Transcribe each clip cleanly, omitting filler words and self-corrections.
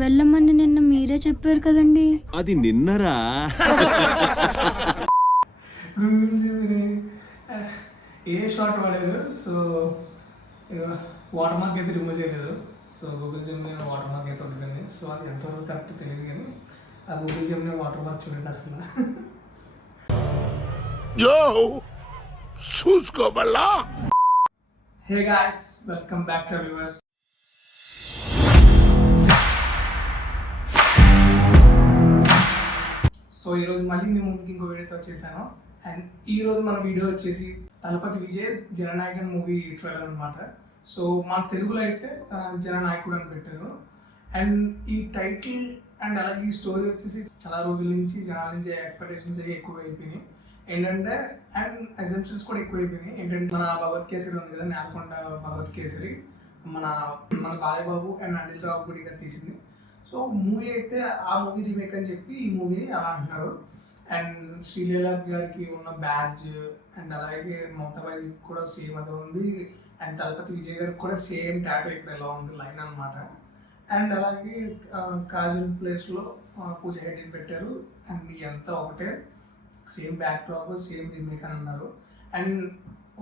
వెళ్ళమని నిన్న మీరే చెప్పారు కదండి. అది నిన్నరా. గూగుల్ జెమిని ఏ షార్ట్ వాడారు. సో వాటర్ మార్క్ అయితే రిమూవ్ చేయలేదు. So Google Gemini water mark అయితే ఉంటుంది. సో అది ఎంతవరకు కరెక్ట్ తెలియదు కానీ ఆ గూగుల్ జెమిని వాటర్ మార్క్ చూడండి అసలు. చూసుకోబల్లా. Hey guys, welcome back to viewers. So ఈరోజు మళ్ళీ మీ ముందుకి ఇంకో వీడియోతో వచ్చేసాను. అండ్ ఈరోజు మన వీడియో వచ్చేసి తలపతి విజయ్ జననాయకన్ మూవీ ట్రైలర్ అనమాట. సో మన తెలుగులో అయితే జననాయకుడు అని పెట్టారు. అండ్ ఈ టైటిల్ అండ్ అలాగే ఈ స్టోరీ వచ్చేసి చాలా రోజుల నుంచి జనాల నుంచి ఎక్స్పెక్టేషన్స్ అయ్యి ఎక్కువ అయిపోయినాయి. ఏంటంటే అండ్ అజంప్షన్స్ కూడా ఎక్కువ అయిపోయినాయి. ఏంటంటే మన భగవత్ కేసరి ఉంది కదా, నేలకొండ భగవత్ కేసరి, మన బాలయ్య బాబు అండ్ అనిల్ రావుపూడి గారు తీసింది. సో మూవీ అయితే ఆ మూవీ రీమేక్ అని చెప్పి ఈ మూవీని అలా అంటున్నారు. అండ్ శ్రీలీల గారికి ఉన్న బ్యాడ్జ్ అండ్ అలాగే మమతాబాయి కూడా సేమ్ అదే ఉంది. అండ్ తలపతి విజయ్ గారికి కూడా సేమ్ టాటూ ఇక్కడ ఎలా ఉంది లైన్ అనమాట. అండ్ అలాగే కాజల్ ప్లేస్లో పూజ హెడ్ని పెట్టారు. అండ్ అంతా ఒకటే same back drop same remake అని అన్నారు. అండ్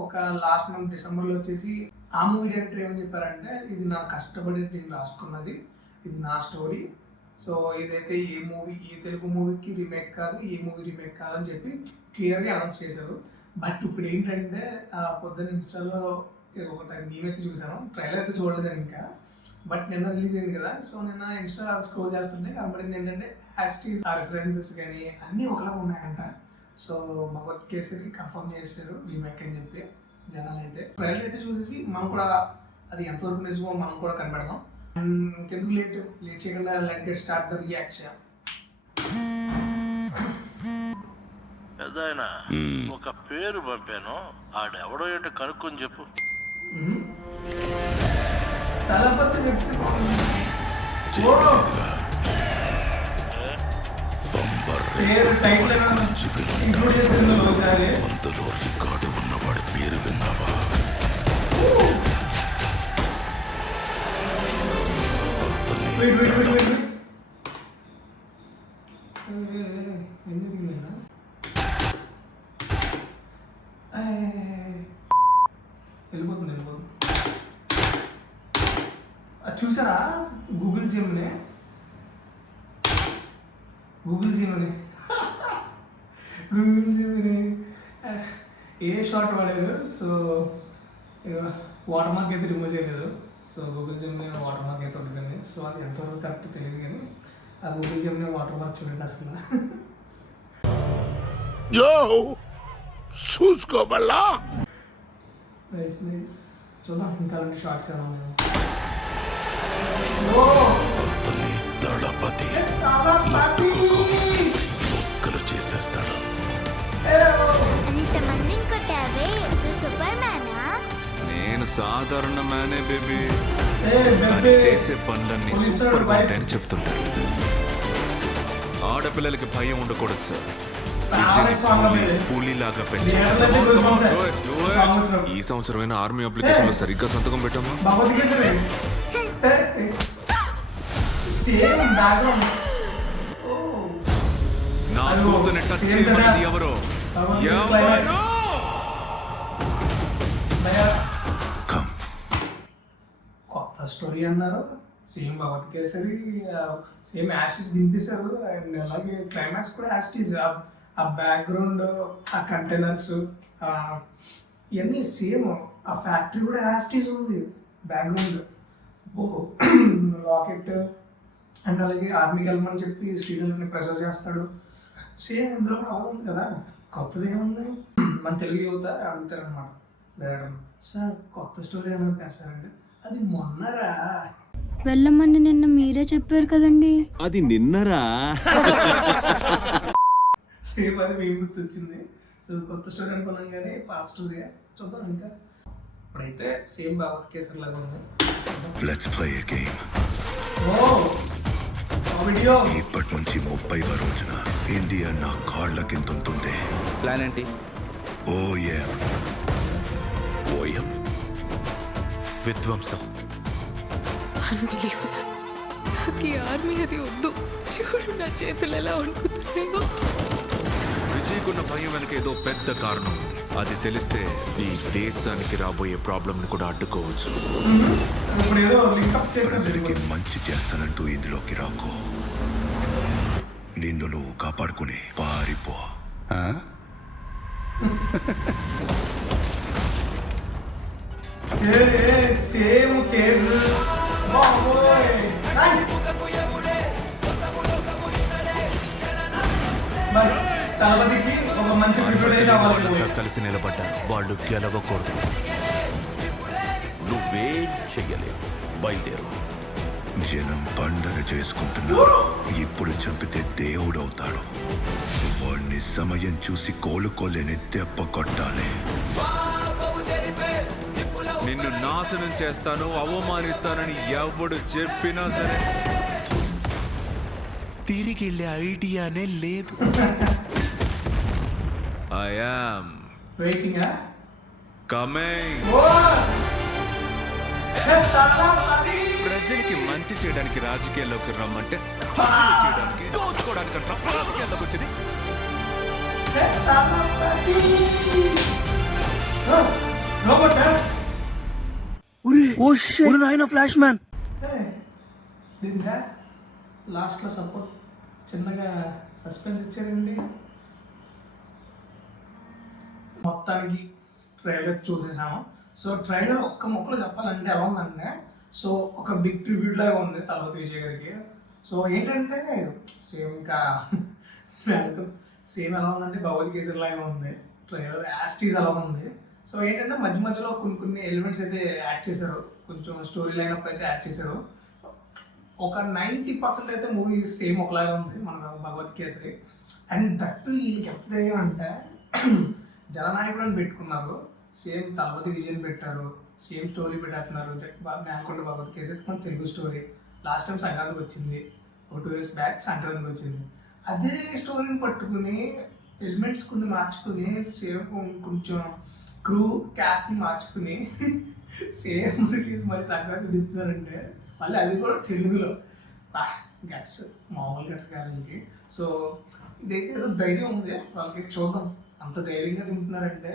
ఒక లాస్ట్ మంత్ డిసెంబర్లో వచ్చేసి ఆ మూవీ డైరెక్టర్ ఏమని చెప్పారంటే, ఇది నా కష్టపడి నేను రాసుకున్నది, ఇది నా స్టోరీ. సో ఇదైతే ఏ తెలుగు మూవీకి రీమేక్ కాదు, ఏ మూవీ రీమేక్ కాదు అని చెప్పి క్లియర్గా అనౌన్స్ చేశారు. బట్ ఇప్పుడు ఏంటంటే పొద్దున్న ఇన్స్టాలో ఒకటి నేనైతే చూసాను, ట్రైలర్ అయితే చూడలేదని ఇంకా. బట్ నిన్న రిలీజ్ అయింది కదా, సో నిన్న ఇన్స్టా స్క్రోల్ చేస్తుంటే కనబడింది ఏంటంటే యాస్టీస్ ఆ రిఫరెన్సెస్ కానీ అన్నీ ఒకలా ఉన్నాయంట. సో భగవత్ కేసరి కన్ఫర్మ్ చేస్తారు రీమేక్ అని చెప్పి జనాలు అయితే. ట్రైలర్ అయితే చూసేసి మనం కూడా అది ఎంతవరకు నిజమో మనం కూడా కనబడదాం. ఇంకెందుకు లేట్ చేయకుండా let get start the reaction. పెద్దాయన ఒక పేరు పంపాను, ఆడెవడో ఏంటో కనుక్కొని చెప్పు. తలపతి వ్యక్తి పేరు టైటిల్ ఇంక్లూడ్ చేసింది ఒకసారి. వందలో రికార్డు ఉన్నవాడి పేరు విన్నావా? వెళ్ళిపోతుంది చూసారా? గూగుల్ జెమిని గూగుల్ జెమిని ఏ షార్ట్ వాడారు. సో వాటర్ మార్క్ అయితే రిమూవ్ చేయలేదు. So Google Gemini water mark అయితే ఉంటుంది. సో అది ఎంతవరకు కరెక్ట్ తెలియదు కానీ ఆ గూగుల్ జెమిని వాటర్ మార్క్ చూడండి అసలు. చూసుకోబల్లా. నైస్ చూద్దాం ఇంకా రెండు షార్ట్స్ ఏమో ఉన్నాయి. దళపతి మొక్కలు చేసేస్తాడు. అంతమందిని కొట్టావే, సూపర్ మ్యానా? నేను సాధారణ మ్యానే బేబీ, కానీ చేసే పనులన్నీ సూపర్ గా ఉంటాయని చెప్తుంటారు. ఆడపిల్లలకి భయం ఉండకూడదు సార్. పూలిలాగా పెంచారు. ఈ సంవత్సరమైన ఆర్మీ అప్లికేషన్ లో సరిగ్గా సంతకం పెట్టామా? నా కూతుని టచ్ చేయమన్నది ఎవరో? కొత్త స్టోరీ అన్నారు, same Bhagavanth Kesari, same as it is దింపేశారు. అండ్ అలాగే క్లైమాక్స్ కూడా యాస్టీస్, ఆ బ్యాక్గ్రౌండ్, ఆ కంటైనర్స్ ఇవన్నీ సేమ్. ఆ ఫ్యాక్టరీ కూడా యాస్టీస్ ఉంది బ్యాక్గ్రౌండ్. లాకెట్ అండ్ అలాగే ఆర్మీకి వెళ్ళమని చెప్పి శ్రీలంకని ప్రెజర్ చేస్తాడు. సేమ్ ఇందులో కూడా అవుతుంది కదా, కొత్తది ఏముంది? మన తెలుగు యువత అడుగుతారనమాట డైరెక్టర్, సార్ కొత్త స్టోరీ ఏమైనా చేస్తారంటే అది మొన్నరా. వెళ్ళమని నిన్న మీరే చెప్పారు కదండి. అది నిన్నరా. సేమ్ అది మేము గుర్తొచ్చింది. సో కొత్త స్టోరీ అనుకున్నాం కానీ పాత స్టోరీ చూద్దాం. ఇంకా ఇప్పుడైతే సేమ్ భగవత్ కేసరి లాగా ఉంది. Let's play a game. Video ఇప్పటి నుంచి 30వ రోజున ఇండియా నా కాళ్ళ కింద ఉంటుంది. ప్లాన్ ఏంటి? ఓఎం విధ్వంసం. Unbelievable. నాకు ఈ ఆర్మీ అది వద్దు. చూడు నా చేతులు ఎలా వణుకుతున్నాయో. విజయ్కున్న భయం వెనక ఏదో పెద్ద కారణం ఉంది. అది తెలిస్తే ఈ దేశానికి రాబోయే ప్రాబ్లంని కూడా అడ్డుకోవచ్చు. ఇప్పుడు ఏదో లింకప్ ప్రజలకి చేసి మంచి చేస్తానంటూ ఇందులోకి రాకో. నిన్ను నువ్వు కాపాడుకుని పారిపో. Same case. తలపతికి ఒక మంచి ప్రిపేర్ అయితే అవ్వాలి. వాళ్ళంతా కలిసి నిలబడ్డారు. వాళ్ళు గెలవకూడదు. నువ్వేం చెయ్యలేవు. బయలుదేరు. జనం పండగ చేసుకుంటున్నారు. ఇప్పుడు చంపితే దేవుడవుతాడు. వాడిని సమయం చూసి కోలుకోలేని దెబ్బ కొట్టాలి. నిన్ను నాశనం చేస్తాను, అవమానిస్తానని ఎవడు చెప్పినా సరే తిరిగి వెళ్ళే ఐడియానే లేదు. I am waiting. కమింగ్. ప్రజలకి మంచి చేయడానికి రాజకీయాల్లోకి రమ్మంటే మంచి చేయడానికి దోచుకోవడానికి రాజకీయాల్లోకి వచ్చింది. ఫ్లాష్ మ్యాన్ లాస్ట్లో సపోర్ట్ చిన్నగా సస్పెన్స్ ఇచ్చారండి. మొత్తానికి ట్రైలర్ చూసేసాము. సో ట్రైలర్ ఒక్క మొక్కలు చెప్పాలంటే ఎలా ఉందంటే, సో ఒక బిగ్ ట్రిబ్యూట్ లాగా ఉంది తలపతి విజయ్ గారికి. సో ఏంటంటే సేమ్ ఇంకా సేమ్ ఎలా ఉందంటే భగవద్గీత లాగా ఉంది ట్రైలర్. యాస్టీస్ అలా ఉంది. సో ఏంటంటే మధ్య మధ్యలో కొన్ని ఎలిమెంట్స్ అయితే యాడ్ చేశారు. కొంచెం స్టోరీ లైన్ అప్ అయితే యాడ్ చేశారు. ఒక 90% అయితే మూవీ సేమ్ ఒకలాగా ఉంది మన భగవద్గీత. అండ్ దట్టు వీళ్ళకి ఎప్పుడేమో అంటే జననాయకుడు అని పెట్టుకున్నారు. సేమ్ తలపతి విజయ్ పెట్టారు. సేమ్ స్టోరీ పెట్టేస్తున్నారు. నేలకొండ భగవద్గీత మన తెలుగు స్టోరీ. లాస్ట్ టైం సంక్రాంతికి వచ్చింది. ఒక 2 years బ్యాక్ సంక్రాంతికి వచ్చింది. అదే స్టోరీని పట్టుకుని ఎలిమెంట్స్ కొన్ని మార్చుకుని సేమ్ కొంచెం క్రూ క్యాస్ట్ని మార్చుకుని సేమ్ రిలీజ్ మళ్ళీ సంక్రాంతి దింపుతున్నారంటే మళ్ళీ అది కూడా తెలుగులో. గట్స్ మామూలు గట్స్ కాదు వీళ్ళకి. సో ఇదైతే ఏదో ధైర్యం ఉంది వాళ్ళకి. చూద్దాం అంత ధైర్యంగా దింపుతున్నారంటే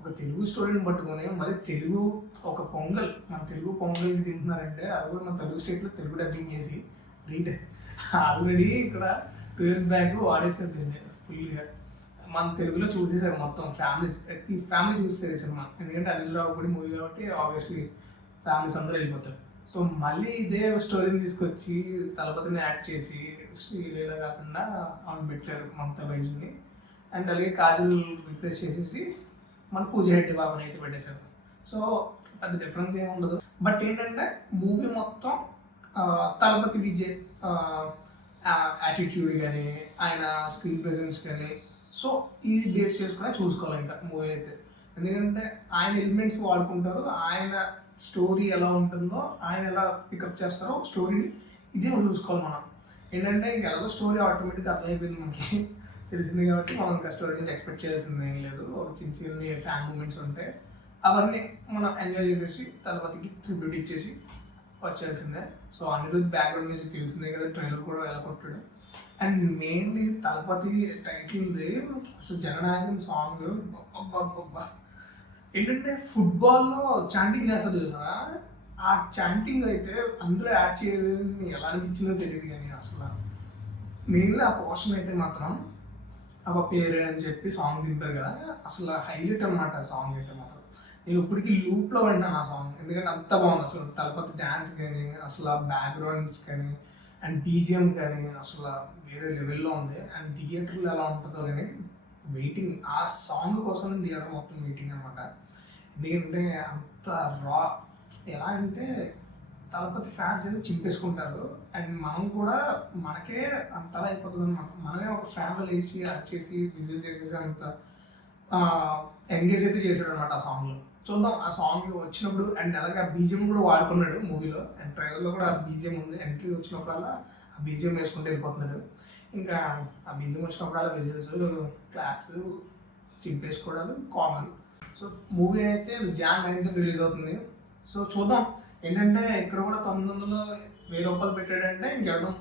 ఒక తెలుగు స్టోరీని పట్టుకొని మళ్ళీ తెలుగు ఒక పొంగల్ మన తెలుగు పొంగల్ని దింపుతున్నారంటే అది కూడా మన తెలుగు స్టేట్లో తెలుగు డబ్బింగ్ చేసి ఆల్రెడీ ఇక్కడ 2 years బ్యాక్ వాడేసారు దీన్ని ఫుల్గా. మన తెలుగులో చూసేసారు మొత్తం ప్రతి ఫ్యామిలీ చూసేసారు సినిమా. ఎందుకంటే అనిల్ రావుపూడి మూవీ కాబట్టి ఆబ్వియస్లీ ఫ్యామిలీస్ అందరూ వెళ్ళిపోతారు. సో మళ్ళీ ఇదే స్టోరీని తీసుకొచ్చి తలపతిని యాడ్ చేసి శ్రీలీల కాకుండా ఆమె పెట్టారు మమతా బైజుని. అండ్ అలాగే కాజల్ రిప్లేస్ చేసేసి మన పూజ హెడ్డి బాబుని అయితే పెట్టేశారు. సో పెద్ద డిఫరెన్స్ ఏమి ఉండదు. బట్ ఏంటంటే మూవీ మొత్తం తలపతి విజయ్ యాటిట్యూడ్ కానీ ఆయన స్క్రీన్ ప్రెజెన్స్ కానీ సో ఇది బేస్ చేసుకుని చూసుకోవాలి ఇంకా మూవీ అయితే. ఎందుకంటే ఆయన ఎలిమెంట్స్ వాడుకుంటారు. ఆయన స్టోరీ ఎలా ఉంటుందో ఆయన ఎలా పికప్ చేస్తారో స్టోరీని ఇదే చూసుకోవాలి మనం. ఏంటంటే ఇంక ఎలాగో స్టోరీ ఆటోమేటిక్గా అర్థమైపోయింది మనకి తెలిసింది కాబట్టి మనం ఇంకా స్టోరీ నుంచి ఎక్స్పెక్ట్ చేయాల్సింది ఏం లేదు. ఒక చిన్న ఫ్యాన్ మూమెంట్స్ ఉంటాయి అవన్నీ మనం ఎంజాయ్ చేసేసి తలపతికి ట్రిబ్యూట్ ఇచ్చేసి వచ్చేయాల్సిందే. సో అనిరుద్ధ్ బ్యాక్గ్రౌండ్ మ్యూజిక్ తెలిసిందే కదా, ట్రైలర్ కూడా ఎలా కొట్టాడు. అండ్ మెయిన్లీ తలపతి టైటిల్ది అసలు జననాయకన్ సాంగ్ ఏంటంటే ఫుట్బాల్లో చాంటింగ్ చేస్తారు చూసారా, ఆ చాంటింగ్ అయితే అందులో యాడ్ చేయాలని ఎలా అనిపించిందో తెలియదు. కానీ అసలు మెయిన్లీ ఆ పోర్షన్ అయితే మాత్రం అవ పేరు అని చెప్పి సాంగ్ దింపారు కదా, అసలు హైలైట్ అనమాట ఆ సాంగ్ అయితే మాత్రం. నేను ఇప్పటికీ లూప్లో వింటాను ఆ సాంగ్, ఎందుకంటే అంత బాగుంది అసలు. తలపతి డ్యాన్స్ కానీ అసలు ఆ బ్యాక్గ్రౌండ్స్ కానీ అండ్ బీజిఎం కానీ అసలు వేరే లెవెల్లో ఉంది. అండ్ థియేటర్లో ఎలా ఉంటుందో కానీ వెయిటింగ్ ఆ సాంగ్ కోసం థియేటర్ మొత్తం వెయిటింగ్ అనమాట. ఎందుకంటే అంత రా ఎలా అంటే తలపతి ఫ్యాన్స్ అయితే చింపేసుకుంటారు. అండ్ మనం కూడా మనకే అంతలా అయిపోతుంది అనమాట. మనమే ఒక ఫ్యాన్లో లేచి చేసి విజిల్ చేసేసి అంత ఎంగేజ్ అయితే చేశాడు అనమాట ఆ సాంగ్లో. చూద్దాం ఆ సాంగ్ వచ్చినప్పుడు. అండ్ అలాగే ఆ బీజిఎం కూడా వాడుకున్నాడు మూవీలో. అండ్ ట్రైలర్లో కూడా ఆ బీజిఎం ఉంది. ఎంట్రీ వచ్చినప్పుడల్లా ఆ బీజిఎం వేసుకుంటూ వెళ్ళిపోతున్నాడు. ఇంకా ఆ బీజిఎం వచ్చినప్పుడల్లా విజిల్స్ క్లాప్స్ చింపేసుకోవడాలు కామన్. సో మూవీ అయితే Jan 9th రిలీజ్ అవుతుంది. సో చూద్దాం. ఏంటంటే ఇక్కడ కూడా 900 ₹1000 పెట్టాడంటే ఇంకెవడం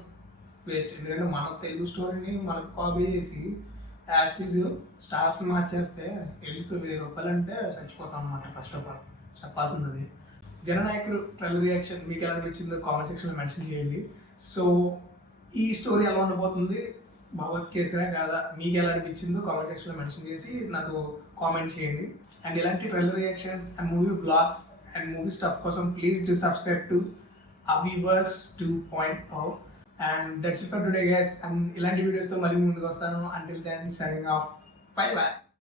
వేస్ట్. ఎందుకంటే మన తెలుగు స్టోరీని మనకు కాపీ చేసి యాస్టీస్ స్టార్స్ని మార్చేస్తే వెళ్ళి ₹1000 అంటే చచ్చిపోతాం అన్నమాట. ఫస్ట్ ఆఫ్ ఆల్ చెప్పాల్సింది జననాయకుడు ట్రైలర్ రియాక్షన్ మీకు ఎలా అనిపించిందో కామెంట్ సెక్షన్లో మెన్షన్ చేయండి. సో ఈ స్టోరీ ఎలా ఉండబోతుంది, భగవత్ కేసరా కాదా, మీకు ఎలా అనిపించిందో కామెంట్ సెక్షన్లో మెన్షన్ చేసి నాకు కామెంట్ చేయండి. అండ్ ఇలాంటి trailer reactions and movie blogs and movie stuff కోసం ప్లీజ్ డూ సబ్స్క్రైబ్ టు అవివర్స్ 2.0. And that's it for today guys. And ఇలాంటి వీడియోస్తో మళ్ళీ ముందుకు వస్తాను. Until then signing off. Bye bye.